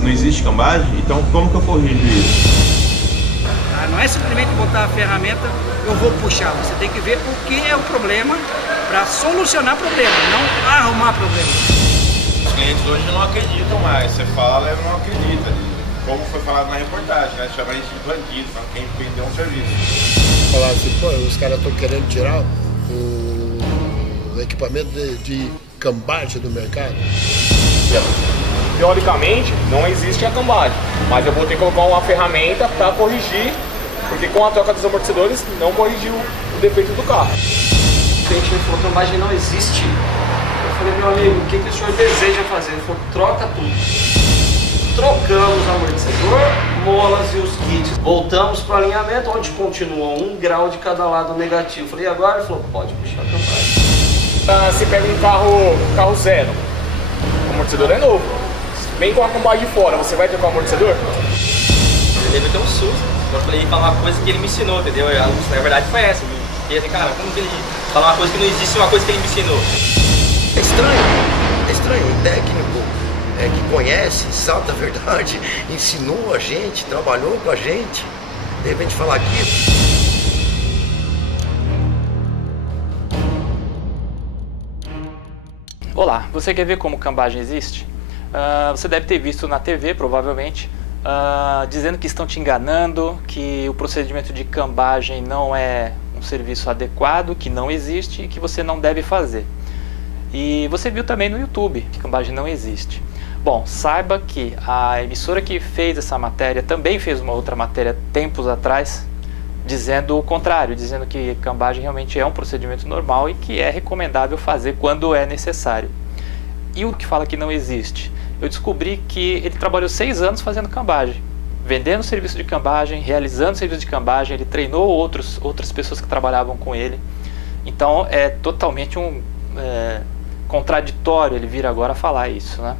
não existe cambagem, então como que eu corrijo isso? Não é simplesmente botar a ferramenta, eu vou puxar. Você tem que ver o que é o problema para solucionar problema, não arrumar problema. Os clientes hoje não acreditam mais, você fala e não acredita. Como foi falado na reportagem, né? Chama a gente de bandido, quem vendeu um serviço. Falar assim, pô, os caras estão querendo tirar o equipamento de cambagem do mercado. Teoricamente, não existe a cambagem, mas eu vou ter que colocar uma ferramenta para corrigir, porque com a troca dos amortecedores não corrigiu o defeito do carro. O cliente me falou que a cambagem não existe. Eu falei, meu amigo, o que o senhor deseja fazer? Ele falou, troca tudo. Trocamos o amortecedor, molas e os kits. Voltamos para o alinhamento, onde continua 1 grau de cada lado negativo. Eu falei, e agora? Ele falou, pode puxar a cambagem. Você pega um carro zero, o amortecedor é novo. Vem com a cambagem de fora, você vai trocar o amortecedor? Ele deve ter um susto. Eu falei falar uma coisa que ele me ensinou, entendeu? Na verdade foi essa. E assim, cara, como que ele fala uma coisa que não existe, uma coisa que ele me ensinou? É estranho, um técnico que conhece, sabe da verdade, ensinou a gente, trabalhou com a gente, de repente falar aquilo. Olá, você quer ver como cambagem existe? Você deve ter visto na TV, provavelmente, dizendo que estão te enganando, que o procedimento de cambagem não é um serviço adequado, que não existe e que você não deve fazer. E você viu também no YouTube que cambagem não existe. Bom, saiba que a emissora que fez essa matéria também fez uma outra matéria tempos atrás, dizendo o contrário, dizendo que cambagem realmente é um procedimento normal e que é recomendável fazer quando é necessário. E o que fala que não existe? Eu descobri que ele trabalhou 6 anos fazendo cambagem, vendendo serviço de cambagem, realizando serviço de cambagem, ele treinou outras pessoas que trabalhavam com ele. Então é totalmente contraditório ele vir agora falar isso, né?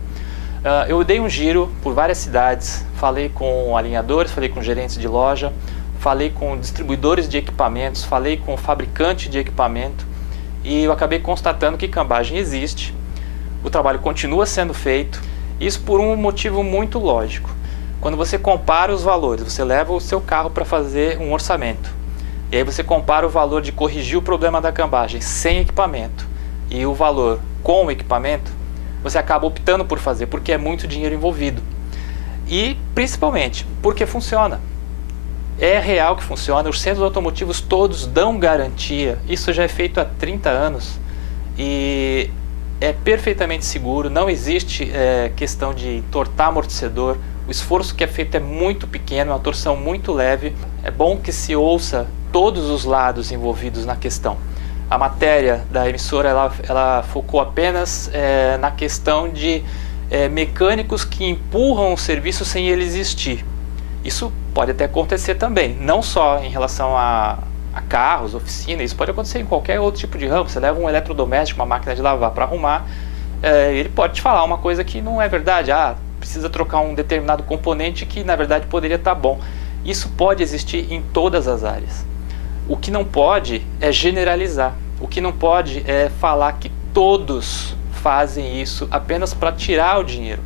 Eu dei um giro por várias cidades, falei com alinhadores, falei com gerentes de loja, falei com distribuidores de equipamentos, falei com fabricante de equipamento e eu acabei constatando que cambagem existe, o trabalho continua sendo feito, isso por um motivo muito lógico. Quando você compara os valores, você leva o seu carro para fazer um orçamento e aí você compara o valor de corrigir o problema da cambagem sem equipamento e o valor com o equipamento, você acaba optando por fazer, porque é muito dinheiro envolvido. E, principalmente, porque funciona. É real que funciona, os centros automotivos todos dão garantia, isso já é feito há 30 anos e é perfeitamente seguro, não existe questão de entortar amortecedor, o esforço que é feito é muito pequeno, uma torção muito leve. É bom que se ouça todos os lados envolvidos na questão. A matéria da emissora ela focou apenas na questão de mecânicos que empurram o serviço sem ele existir. Isso pode até acontecer também, não só em relação a carros, oficina, isso pode acontecer em qualquer outro tipo de ramo. Você leva um eletrodoméstico, uma máquina de lavar para arrumar, ele pode te falar uma coisa que não é verdade, precisa trocar um determinado componente que na verdade poderia estar bom. Isso pode existir em todas as áreas. O que não pode é generalizar. O que não pode é falar que todos fazem isso apenas para tirar o dinheiro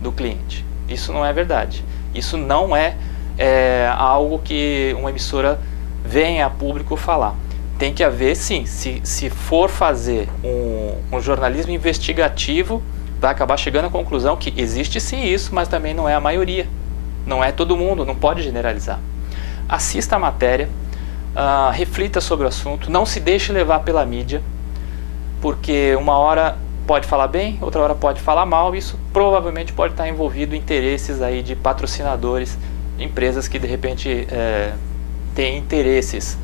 do cliente. Isso não é verdade. Isso não é algo que uma emissora venha a público falar. Tem que haver, sim, se for fazer um jornalismo investigativo, vai acabar chegando à conclusão que existe sim isso, mas também não é a maioria. Não é todo mundo, não pode generalizar. Assista a matéria. Reflita sobre o assunto, não se deixe levar pela mídia, porque uma hora pode falar bem, outra hora pode falar mal, isso provavelmente pode estar envolvido em interesses aí de patrocinadores, empresas que de repente têm interesses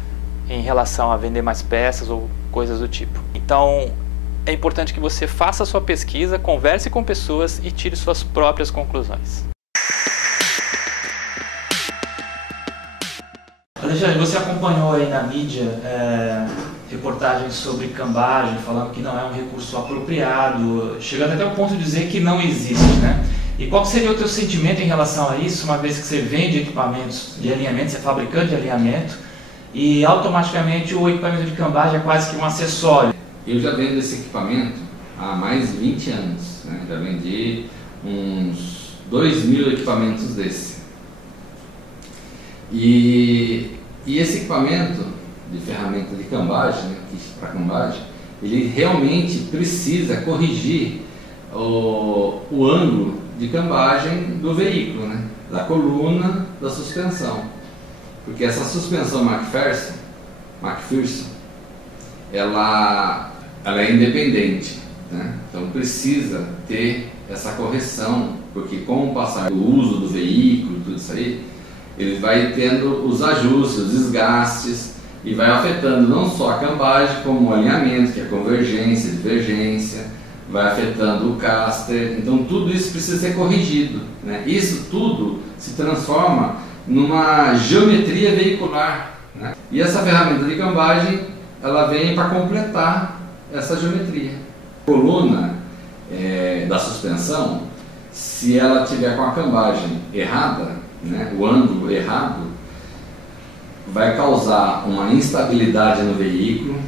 em relação a vender mais peças ou coisas do tipo. Então é importante que você faça a sua pesquisa, converse com pessoas e tire suas próprias conclusões. Alexandre, você acompanhou aí na mídia reportagens sobre cambagem, falando que não é um recurso apropriado, chegando até o ponto de dizer que não existe, né? E qual seria o teu sentimento em relação a isso, uma vez que você vende equipamentos de alinhamento, você é fabricante de alinhamento, e automaticamente o equipamento de cambagem é quase que um acessório? Eu já vendo esse equipamento há mais de 20 anos, né? Já vendi uns 2.000 equipamentos desse. E esse equipamento de ferramenta de cambagem, né, para cambagem, ele realmente precisa corrigir o ângulo de cambagem do veículo, né, da coluna da suspensão. Porque essa suspensão McPherson, ela é independente, né? Então precisa ter essa correção, porque com o passar do uso do veículo, tudo isso aí, ele vai tendo os ajustes, os desgastes, e vai afetando não só a cambagem, como o alinhamento, que é convergência, divergência, vai afetando o caster. Então tudo isso precisa ser corrigido, né? Isso tudo se transforma numa geometria veicular, né? E essa ferramenta de cambagem, ela vem para completar essa geometria. A coluna da suspensão, se ela tiver com a cambagem errada, né, o ângulo errado, vai causar uma instabilidade no veículo,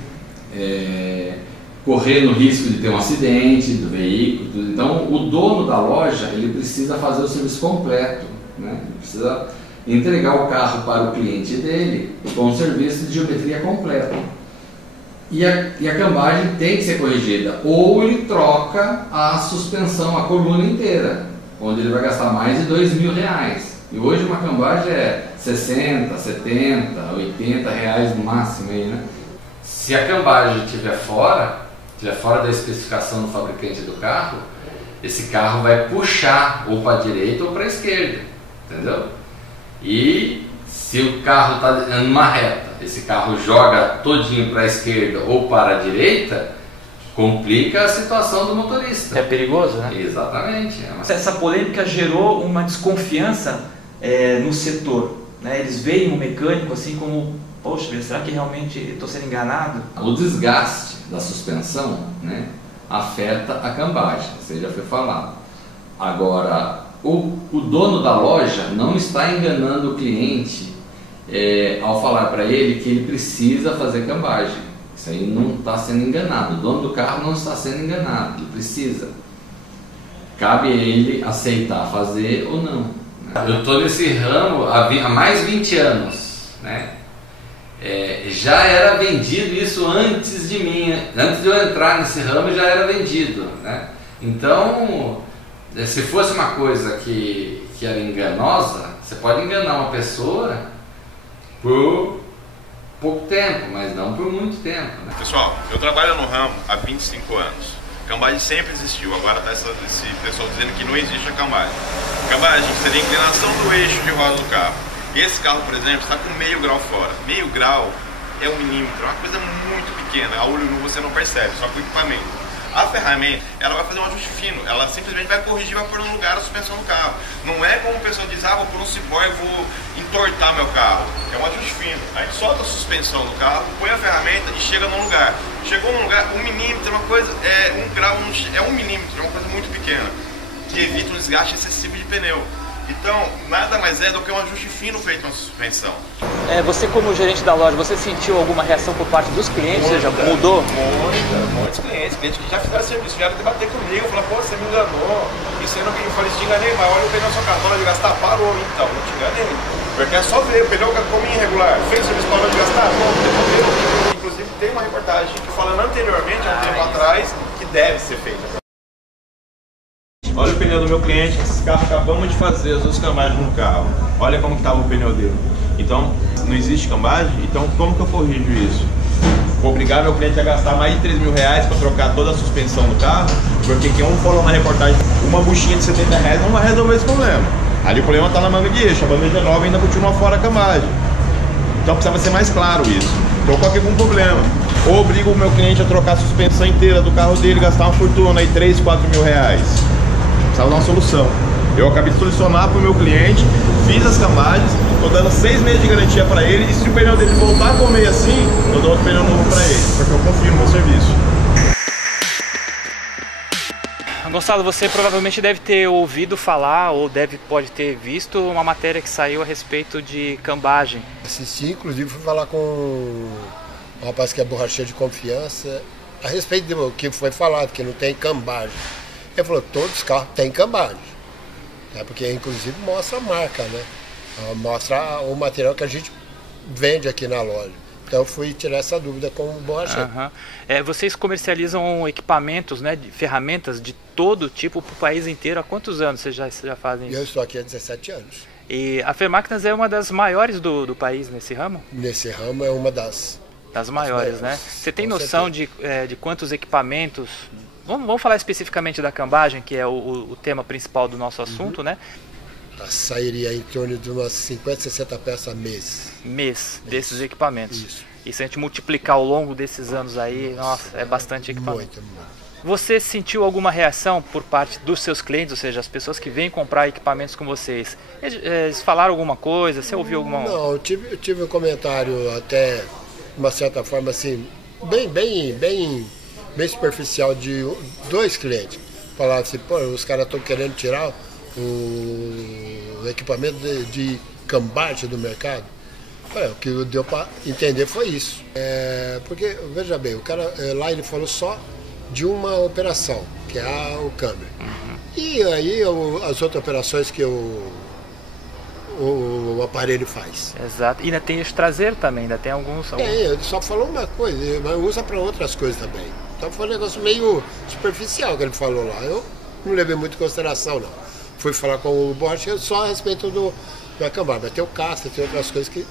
correndo risco de ter um acidente do veículo. Tudo. Então o dono da loja, ele precisa fazer o serviço completo, né? Ele precisa entregar o carro para o cliente dele com o serviço de geometria completo. E a cambagem tem que ser corrigida, ou ele troca a suspensão, a coluna inteira, onde ele vai gastar mais de R$2.000. E hoje uma cambagem é 60, 70, 80 reais no máximo aí, né? Se a cambagem estiver fora da especificação do fabricante do carro, esse carro vai puxar ou para a direita ou para a esquerda, entendeu? E se o carro está numa reta, esse carro joga todinho para a esquerda ou para a direita, complica a situação do motorista. É perigoso, né? Exatamente. Essa polêmica gerou uma desconfiança no setor, né? Eles veem o mecânico assim como, poxa, será que realmente estou sendo enganado? O desgaste da suspensão, né, afeta a cambagem, isso já foi falado. Agora, o dono da loja não está enganando o cliente ao falar para ele que ele precisa fazer cambagem. Isso aí não está sendo enganado. O dono do carro não está sendo enganado, ele precisa. Cabe a ele aceitar fazer ou não, né? Eu estou nesse ramo há mais de 20 anos, né? Já era vendido isso antes de mim, antes de eu entrar nesse ramo já era vendido, né? Então, se fosse uma coisa que era enganosa, você pode enganar uma pessoa por pouco tempo, mas não por muito tempo, né? Pessoal, eu trabalho no ramo há 25 anos. Cambagem sempre existiu, agora está esse pessoal dizendo que não existe a cambagem. Cambagem seria a inclinação do eixo de roda do carro. Esse carro, por exemplo, está com meio grau fora. Meio grau é 1 milímetro, é uma coisa muito pequena, a olho nu você não percebe, só com o equipamento. A ferramenta, ela vai fazer um ajuste fino, ela simplesmente vai corrigir, vai pôr no lugar a suspensão do carro. Não é como o pessoal diz, vou pôr um cipó e vou entortar meu carro. É um ajuste fino. A gente solta a suspensão do carro, põe a ferramenta e chega num lugar. Chegou num lugar, 1 milímetro, uma coisa, 1 grau, é 1 milímetro, é uma coisa muito pequena, que evita um desgaste excessivo de pneu. Então, nada mais é do que um ajuste fino feito na suspensão. Você como gerente da loja, você sentiu alguma reação por parte dos clientes? Ou seja, mudou? Muitos clientes que já fizeram serviço, vieram debater comigo, falaram, pô, você me enganou, isso aí não, eu falei, te enganei, mas olha o pneu da sua carro, na hora de gastar, parou, então, eu te enganei. Porque é só ver, o pneu como irregular, fez o serviço, parou de gastar, pronto, devolveu. Inclusive tem uma reportagem que falando anteriormente, há um tempo atrás, que deve ser feita. Olha o pneu do meu cliente, esse carro acabamos de fazer as 2 cambagens no carro. Olha como estava o pneu dele. Então, não existe cambagem, então como que eu corrijo isso? Vou obrigar meu cliente a gastar mais de R$3.000 para trocar toda a suspensão do carro, porque quem falou na reportagem, uma buchinha de R$70 não vai resolver esse problema. Ali o problema está na manga de eixo, a bandeja nova ainda continua fora a cambagem. Então precisava ser mais claro isso. Trocou aqui com um problema. Ou obrigo o meu cliente a trocar a suspensão inteira do carro dele, gastar uma fortuna aí, R$3.000, R$4.000. Precisava dar uma solução. Eu acabei de solucionar para o meu cliente, fiz as camagens, estou dando 6 meses de garantia para ele, e se o pneu dele voltar a comer assim, eu dou outro pneu novo para ele, porque eu confio no meu serviço. Gonçalo, você provavelmente deve ter ouvido falar, ou pode ter visto uma matéria que saiu a respeito de cambagem. Assisti, inclusive fui falar com um rapaz que é borracheiro de confiança, a respeito do que foi falado, que não tem cambagem. Ele falou, todos os carros têm cambagem. Porque inclusive mostra a marca, né? Mostra o material que a gente vende aqui na loja. Então eu fui tirar essa dúvida com o borracheiro. Vocês comercializam equipamentos, né, ferramentas de todo tipo para o país inteiro. Há quantos anos vocês já fazem isso? Eu estou aqui há 17 anos. E a Fermáquinas é uma das maiores do país nesse ramo? Nesse ramo é uma das maiores, né? Você tem noção de quantos equipamentos... Vamos falar especificamente da cambagem, que é o tema principal do nosso assunto, né? Sairia em torno de umas 50, 60 peças mês. Desses equipamentos. Isso. E se a gente multiplicar ao longo desses anos aí, nossa, é bastante equipamento. Muito. Você sentiu alguma reação por parte dos seus clientes, ou seja, as pessoas que vêm comprar equipamentos com vocês? Eles falaram alguma coisa? Você ouviu alguma... Não, eu tive um comentário até, de uma certa forma, assim, bem superficial de 2 clientes. Falaram assim, pô, os caras estão querendo tirar o equipamento de cambagem do mercado. O que deu para entender foi isso. Porque, veja bem, o cara lá ele falou só de uma operação, que é o câmbio. E aí as outras operações que o aparelho faz. Exato. E ainda tem esse traseiro também, ainda tem alguns... Ele só falou uma coisa, mas usa para outras coisas também. Então foi um negócio meio superficial que ele falou lá. Eu não levei muito em consideração, não. Fui falar com o borracheiro só a respeito da cambagem. Mas tem o casca, tem outras coisas que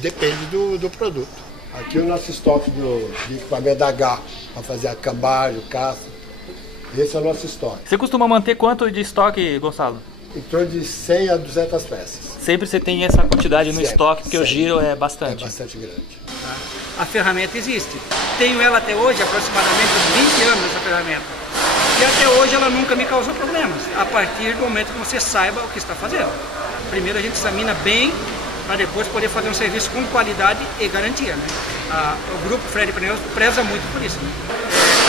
dependem do produto. Aqui o nosso estoque de equipamento da H, para fazer a cambagem, o casca. Esse é o nosso estoque. Você costuma manter quanto de estoque, Gonçalo? Em torno de 100 a 200 peças. Sempre você tem essa quantidade no estoque, porque o giro é bastante. É bastante grande. A ferramenta existe. Tenho ela até hoje, aproximadamente uns 20 anos essa ferramenta. E até hoje ela nunca me causou problemas, a partir do momento que você saiba o que está fazendo. Primeiro a gente examina bem, para depois poder fazer um serviço com qualidade e garantia, né? O grupo Fred Pneus preza muito por isso, né?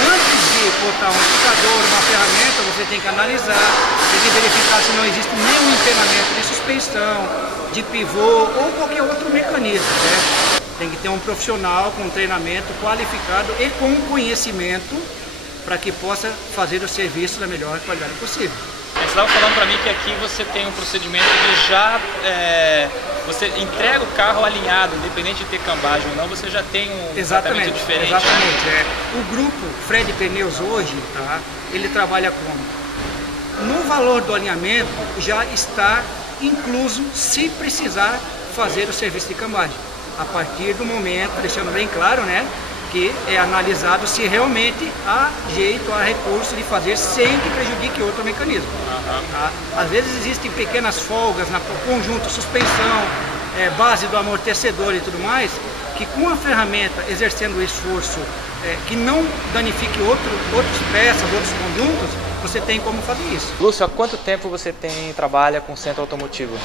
Antes de botar um computador, uma ferramenta, você tem que analisar, tem que verificar se não existe nenhum empenamento de suspensão, de pivô ou qualquer outro mecanismo, né? Tem que ter um profissional com treinamento qualificado e com conhecimento para que possa fazer o serviço da melhor qualidade possível. Você estava falando para mim que aqui você tem um procedimento de já... você entrega o carro alinhado, independente de ter cambagem ou não, você já tem um tratamento diferente. Exatamente. O grupo Fred Pneus hoje, tá, ele trabalha como? No valor do alinhamento já está incluso, se precisar fazer o serviço de cambagem. A partir do momento, deixando bem claro, né, que é analisado se realmente há jeito, há recurso de fazer sem que prejudique outro mecanismo. Tá? Às vezes existem pequenas folgas no conjunto, suspensão, base do amortecedor e tudo mais, que com a ferramenta exercendo o esforço que não danifique outras peças, outros conjuntos, você tem como fazer isso. Lúcio, há quanto tempo você trabalha com centro automotivo?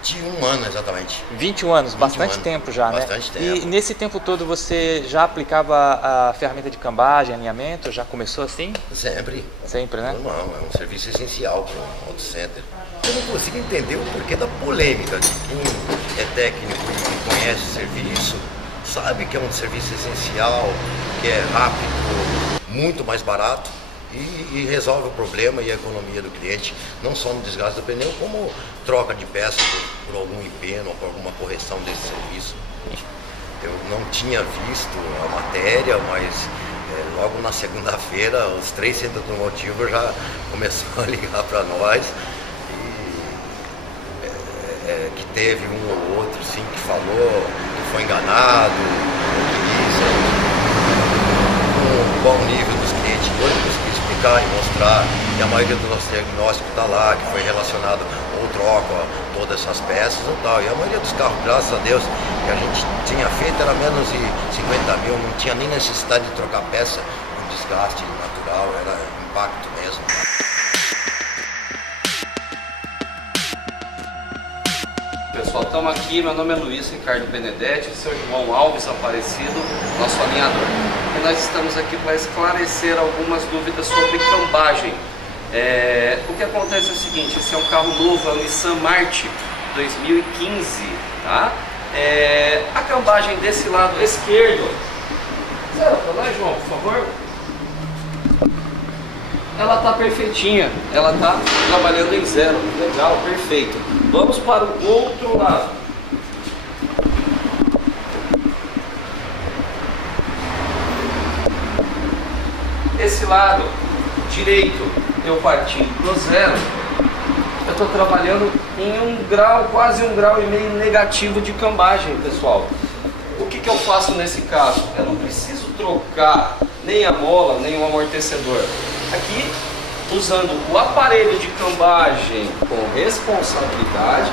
21 anos exatamente. 21 anos, bastante tempo já, né? Bastante tempo. E nesse tempo todo você já aplicava a ferramenta de cambagem, alinhamento? Já começou assim? Sempre. Sempre, né? Não, é um serviço essencial para um auto center. Eu não consigo entender o porquê da polêmica. Quem é técnico e conhece o serviço, sabe que é um serviço essencial, que é rápido, muito mais barato. E resolve o problema e a economia do cliente, não só no desgaste do pneu, como troca de peças por algum empeno ou por alguma correção desse serviço. Eu não tinha visto a matéria, mas logo na segunda-feira os 3 centros automotivos já começaram a ligar para nós e que teve um ou outro sim, que falou que foi enganado, um bom nível dos clientes, e mostrar que a maioria do nosso diagnóstico está lá, que foi relacionado ou troca todas essas peças ou tal. E a maioria dos carros, graças a Deus, que a gente tinha feito era menos de 50 mil, não tinha nem necessidade de trocar peça, um desgaste natural, era impacto mesmo. Pessoal, estamos aqui, meu nome é Luiz Ricardo Benedetti, seu João Alves Aparecido, nosso alinhador. E nós estamos aqui para esclarecer algumas dúvidas sobre cambagem. O que acontece é o seguinte, esse é um carro novo, é o Nissan Marti 2015, tá? A cambagem desse lado esquerdo, zero para lá, João, por favor. ela tá perfeitinha, ela tá trabalhando em zero, legal, perfeito. Vamos para o outro lado. Esse lado direito, eu partindo pro zero, eu estou trabalhando em 1 grau, quase 1,5 graus negativo de cambagem, pessoal. O que eu faço nesse caso? Eu não preciso trocar nem a mola, nem o amortecedor. Aqui, usando o aparelho de cambagem com responsabilidade,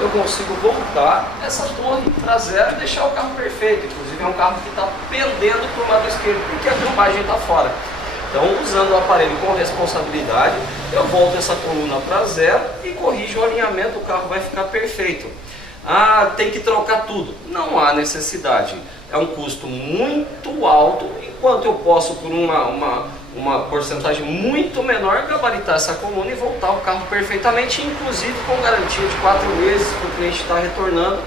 eu consigo voltar essa torre traseira e deixar o carro perfeito. Inclusive é um carro que está pendendo para o lado esquerdo, porque a cambagem está fora. Então, usando o aparelho com responsabilidade, eu volto essa coluna para zero e corrijo o alinhamento, o carro vai ficar perfeito. Ah, tem que trocar tudo. Não há necessidade. É um custo muito alto, enquanto eu posso, por uma porcentagem muito menor, gabaritar essa coluna e voltar o carro perfeitamente, inclusive com garantia de 4 meses, que o cliente está retornando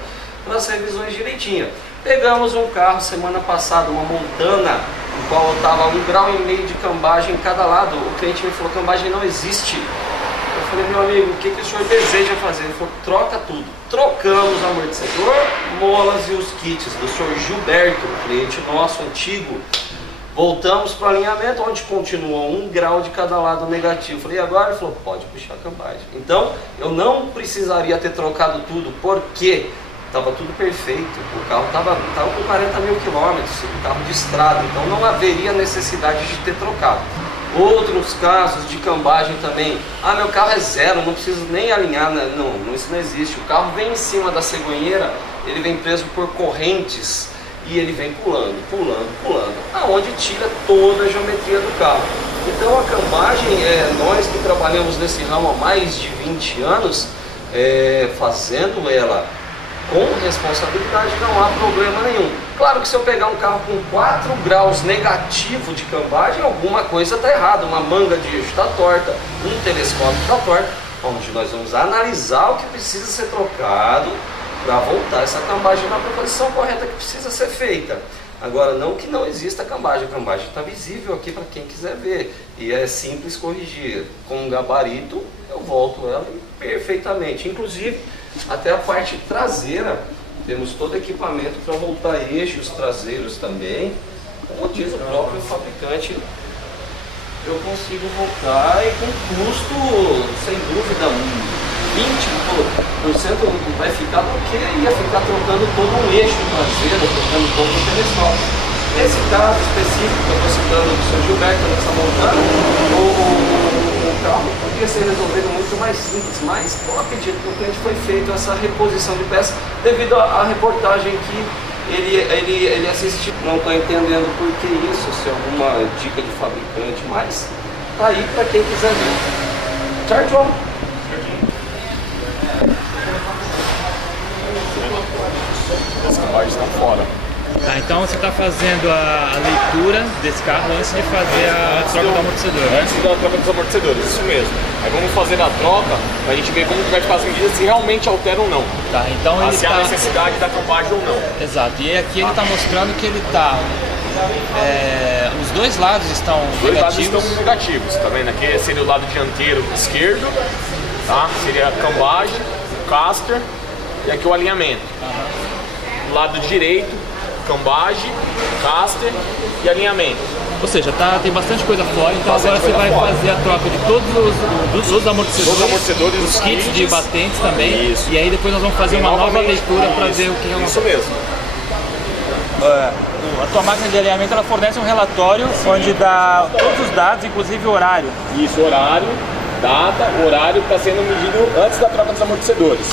para as revisões direitinho. Pegamos um carro semana passada, uma Montana, no qual eu estava 1,5 graus de cambagem em cada lado. O cliente me falou: cambagem não existe. Eu falei: meu amigo, o que o senhor deseja fazer? Ele falou: troca tudo. Trocamos amortecedor, molas e os kits do senhor Gilberto, cliente nosso antigo. Voltamos para o alinhamento, onde continuou 1 grau de cada lado negativo. Eu falei: e agora? Ele falou: pode puxar a cambagem. Então, eu não precisaria ter trocado tudo, porque estava tudo perfeito, o carro estava com 40 mil quilômetros, um carro de estrada, então não haveria necessidade de ter trocado. Outros casos de cambagem também: ah, meu carro é zero, não preciso nem alinhar, não, isso não existe. O carro vem em cima da cegonheira, ele vem preso por correntes e ele vem pulando, aonde tira toda a geometria do carro. Então a cambagem, nós que trabalhamos nesse ramo há mais de 20 anos, fazendo ela com responsabilidade, não há problema nenhum. Claro que se eu pegar um carro com 4 graus negativo de cambagem, alguma coisa está errada. Uma manga de eixo está torta, um telescópio está torto, onde nós vamos analisar o que precisa ser trocado para voltar essa cambagem na posição correta que precisa ser feita. Agora, não que não exista cambagem, a cambagem está visível aqui para quem quiser ver, e é simples corrigir. Com um gabarito, eu volto ela perfeitamente. Inclusive, até a parte traseira, temos todo equipamento para voltar eixos traseiros também. Como diz o próprio fabricante, eu consigo voltar, e com custo, sem dúvida, 20% vai ficar, porque ia ficar trocando todo um eixo traseiro, trocando todo o telescópio. Nesse caso específico que eu estou citando do seu Gilberto, nessa Montana, o carro podia ser resolvido muito mais simples, mas com a pedido do cliente foi feita essa reposição de peças devido à reportagem que ele assistiu. Não estou entendendo por que isso, se é alguma dica de fabricante, mas tá aí para quem quiser ver. Certo, João? Essa cambagem está fora. Tá, então você está fazendo a leitura desse carro antes de fazer a troca do amortecedor, né? Antes da troca dos amortecedores, isso mesmo. Aí vamos fazer a troca para a gente ver como vai ficar as medidas, se realmente altera ou não. Tá, então ele se há necessidade da cambagem ou não. Exato, e aqui ele está mostrando que ele está... os dois lados estão negativos. Os dois lados estão negativos, tá vendo? Aqui seria o lado dianteiro esquerdo, tá? Seria a cambagem, o caster e aqui o alinhamento. Lado direito, cambagem, caster e alinhamento. Ou seja, tem bastante coisa fora, então agora você vai fazer a troca de todos os amortecedores, os kits de batentes também. Isso. E aí depois nós vamos fazer uma nova leitura para ver o que é isso mesmo. A tua máquina de alinhamento, ela fornece um relatório onde dá todos os dados, inclusive o horário. Isso, horário, data, horário está sendo medido antes da troca dos amortecedores.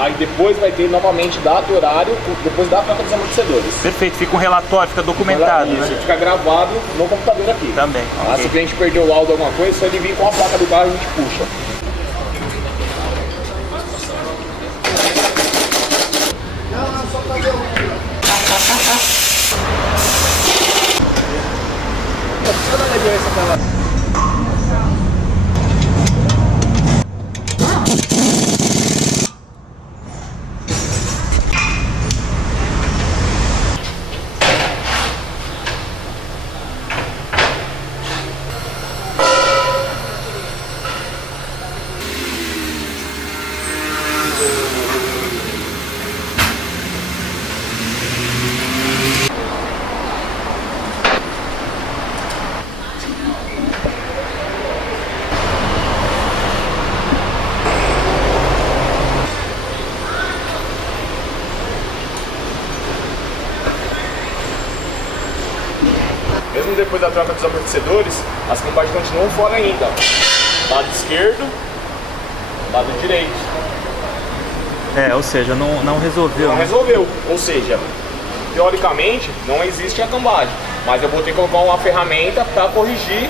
Aí depois vai ter novamente data, horário, depois da troca dos amortecedores. Perfeito, fica um relatório, fica documentado. Isso, né? fica gravado no computador aqui. Também. Okay. Se o cliente perdeu o laudo alguma coisa, só ele vir com a placa do carro e a gente puxa. depois da troca dos amortecedores, as cambagens continuam fora ainda. Lado esquerdo, lado direito. Ou seja, não resolveu. Não resolveu, ou seja, teoricamente não existe a cambagem, mas eu vou ter que colocar uma ferramenta para corrigir,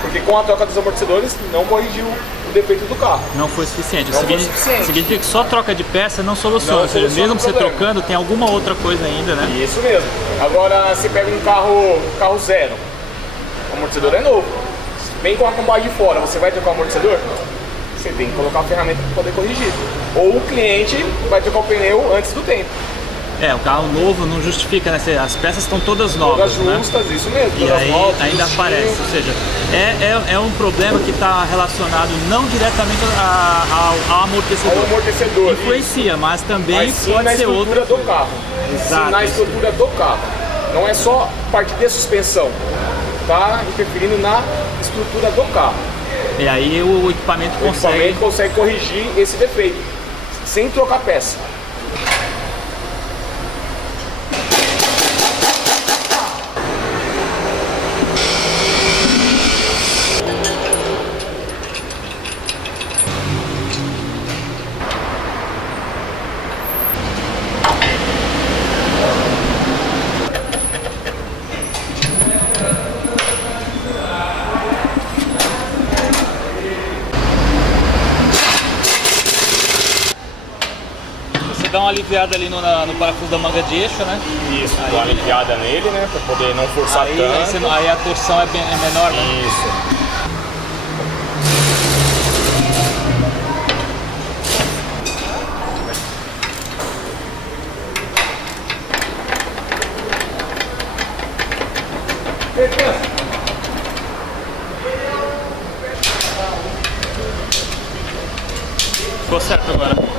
porque com a troca dos amortecedores não corrigiu o defeito do carro. Não foi suficiente. Não foi suficiente. Significa que só troca de peça não soluciona, ou seja, mesmo você trocando, tem alguma outra coisa ainda, né? Isso mesmo. Agora, você pega um carro zero, o amortecedor é novo, vem com a cambagem de fora, você vai trocar o amortecedor? Você tem que colocar a ferramenta para poder corrigir. Ou o cliente vai trocar o pneu antes do tempo. O carro novo não justifica, né? As peças estão todas novas, todas justas, né? Isso mesmo. E aí novas, ainda aparece, ou seja, é um problema que está relacionado não diretamente ao amortecedor. Ao amortecedor. Influencia, mas também pode ser outra do carro. Exato. Sim, na estrutura do carro. Não é só parte de suspensão. Está interferindo na estrutura do carro. E aí o equipamento consegue corrigir esse defeito sem trocar peça. Dá uma aliviada ali no parafuso da manga de eixo, né? Isso, dá uma aliviada nele, né? Pra poder não forçar tanto. Aí a torção é menor, né? Isso. Ficou certo agora.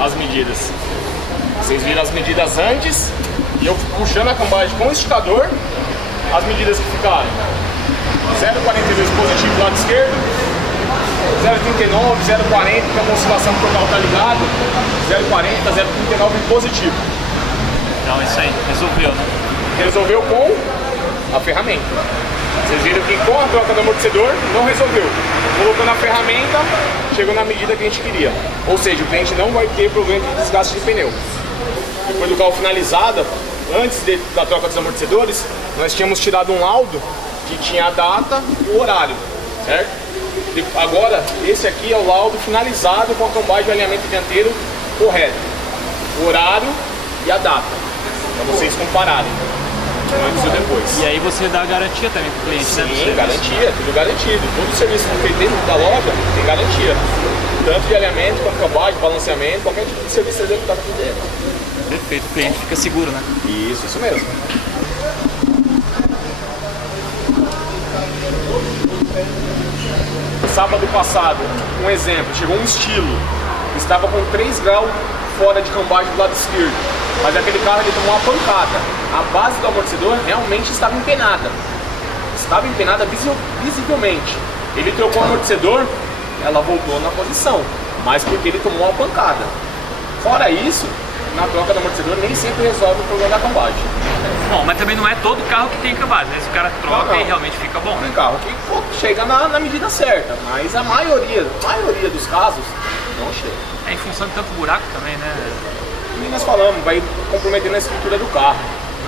As medidas. Vocês viram as medidas antes e eu puxando a cambagem com o esticador, as medidas que ficaram 0,42 positivo do lado esquerdo, 0,39, 0,40, que é uma oscilação que o carro está ligado, 0,40, 0,39 positivo. Então isso aí, resolveu, né? Resolveu com a ferramenta. Vocês viram que com a troca do amortecedor não resolveu. Colocando a ferramenta, chegou na medida que a gente queria. Ou seja, o cliente não vai ter problema de desgaste de pneu. Depois do carro finalizado, antes da troca dos amortecedores, nós tínhamos tirado um laudo que tinha a data e o horário, certo? E agora, esse aqui é o laudo finalizado com a cambagem e alinhamento dianteiro correto. O horário e a data, para vocês compararem. Antes e depois. E aí você dá garantia também para o cliente, sim, né? Sim, garantia, tudo garantido. Todo o serviço que feito dentro da loja tem garantia. Tanto de alinhamento, quanto cambagem, balanceamento, qualquer tipo de serviço executado aqui dentro. Perfeito, o cliente fica seguro, né? Isso mesmo. Sábado passado, um exemplo, chegou um estilo, estava com 3 graus fora de cambagem do lado esquerdo. Mas aquele carro ele tomou uma pancada. A base do amortecedor realmente estava empenada. Estava empenada visivelmente. Ele trocou o amortecedor, ela voltou na posição. Mas porque ele tomou uma pancada. Fora isso, na troca do amortecedor nem sempre resolve o problema da cambagem. Bom, mas também não é todo carro que tem cambagem, né? Se o cara troca e realmente fica bom, né? Tem carro que chega na medida certa, mas a maioria dos casos não chega. É em função de tanto buraco também, né? E nós falamos, vai comprometendo a estrutura do carro.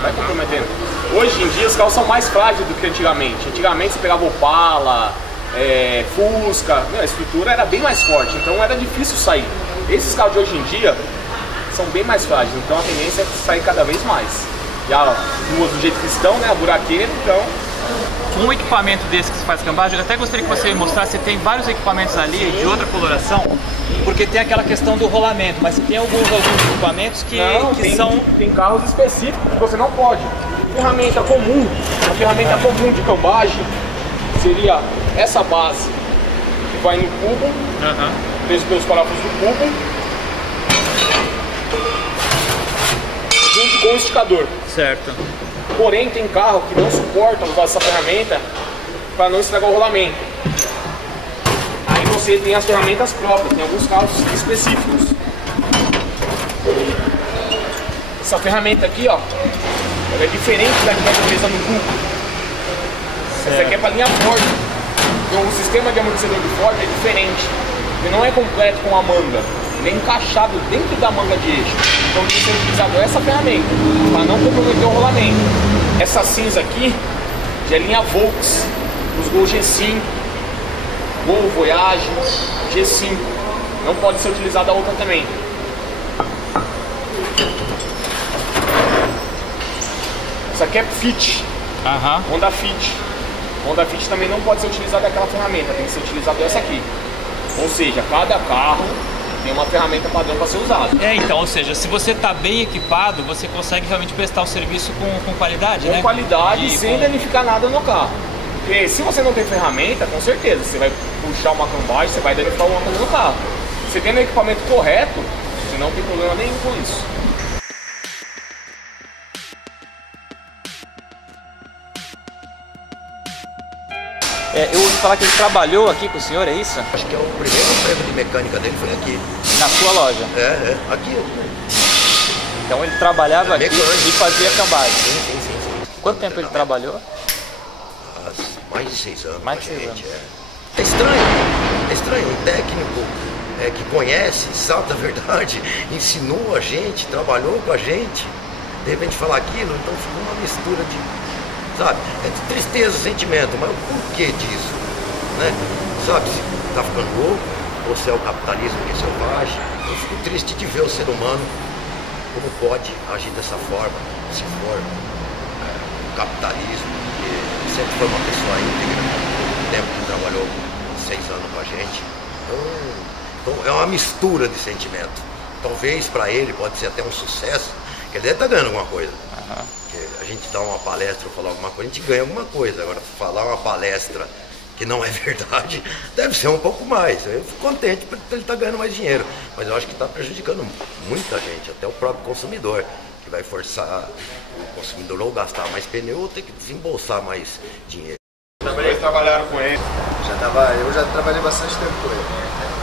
Vai comprometendo. Hoje em dia os carros são mais frágeis do que antigamente. Antigamente você pegava Opala, Fusca, a estrutura era bem mais forte, então era difícil sair. Esses carros de hoje em dia são bem mais frágeis, então a tendência é sair cada vez mais. E as ruas do jeito que estão, né, a buraqueira, então... Um equipamento desse que se faz cambagem, eu até gostaria que você mostrasse, tem vários equipamentos ali de outra coloração, porque tem aquela questão do rolamento, mas tem alguns equipamentos que são... Tem carros específicos que você não pode. Ferramenta comum, a ferramenta comum de cambagem seria essa base que vai no cubo, preso pelos parafusos do cubo, junto com o esticador. Certo. Porém, tem carro que não suporta usar essa ferramenta para não estragar o rolamento. Aí você tem as ferramentas próprias, tem alguns carros específicos. Essa ferramenta aqui, ó, ela é diferente da que vai presa no cubo. Essa aqui é para linha Ford. Então o sistema de amortecedor de Ford é diferente. Ele não é completo com a manga. Ele é encaixado dentro da manga de eixo. Então tem que ser utilizado essa ferramenta para não comprometer o rolamento. Essa cinza aqui já é linha Volks, os Gol G5, Gol Voyage, G5. Não pode ser utilizada a outra também. Essa aqui é Fit, Honda Fit. Honda Fit também não pode ser utilizada aquela ferramenta, tem que ser utilizada essa aqui. Ou seja, cada carro tem uma ferramenta padrão para ser usada. Então, ou seja, se você está bem equipado, você consegue realmente prestar o serviço com qualidade, né? Com qualidade e sem danificar nada no carro. Porque se você não tem ferramenta, com certeza, você vai puxar uma cambagem, você vai danificar alguma coisa no carro. Você tendo o equipamento correto, você não tem problema nenhum com isso. Eu ouvi falar que ele trabalhou aqui com o senhor, é isso? Acho que é o primeiro emprego de mecânica dele foi aqui. Na sua loja? Aqui. Então ele trabalhava aqui e fazia cambagem? Sim. Quanto tempo ele trabalhou? Mais de 6 anos. Mais de 6 anos. É estranho. Um técnico que conhece, sabe da verdade, ensinou a gente, trabalhou com a gente, de repente falar aquilo, então ficou uma mistura de, sabe, é tristeza, sentimento, mas o porquê disso, né? Sabe, se tá ficando louco, ou se é o capitalismo que é selvagem. Eu fico triste de ver o ser humano como pode agir dessa forma, se for o capitalismo, que sempre foi uma pessoa íntegra, o tempo que trabalhou 6 anos com a gente. Então é uma mistura de sentimento. Talvez para ele pode ser até um sucesso, que ele deve estar ganhando alguma coisa. A gente dá uma palestra ou falar alguma coisa, a gente ganha alguma coisa. Agora, falar uma palestra que não é verdade, deve ser um pouco mais. Eu fico contente por ele estar ganhando mais dinheiro, mas eu acho que está prejudicando muita gente, até o próprio consumidor, que vai forçar o consumidor ou gastar mais pneu ou ter que desembolsar mais dinheiro. Vocês trabalharam com ele? Eu já trabalhei bastante tempo com ele.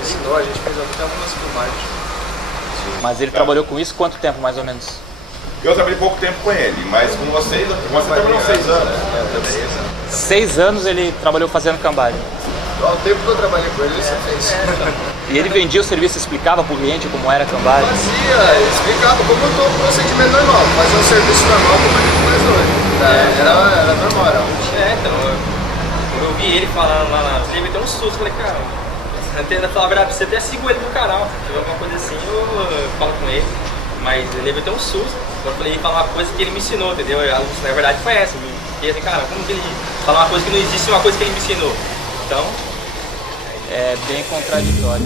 Ensinou, a gente fez até algumas filmagens. Mas ele trabalhou com isso quanto tempo, mais ou menos? Eu trabalhei pouco tempo com ele, mas com vocês, você trabalhou 6 anos. 6 anos ele trabalhou fazendo cambagem. O tempo que eu trabalhei com ele, ele fez. E ele vendia o serviço, explicava para o cliente como era a cambagem? Fazia, explicava como o procedimento normal, fazia um serviço normal como a gente faz hoje. Era normal, era então, quando eu vi ele falando lá, ele me deu um susto, falei, cara, antena falar a verdade, você até sigo ele no canal, se tiver alguma coisa assim, eu falo com ele, mas ele me deu um susto, eu falei, ele falar uma coisa que ele me ensinou, entendeu? Na verdade foi essa, eu fiquei assim, cara, como que ele fala uma coisa que não existe, uma coisa que ele me ensinou, então... É bem contraditório.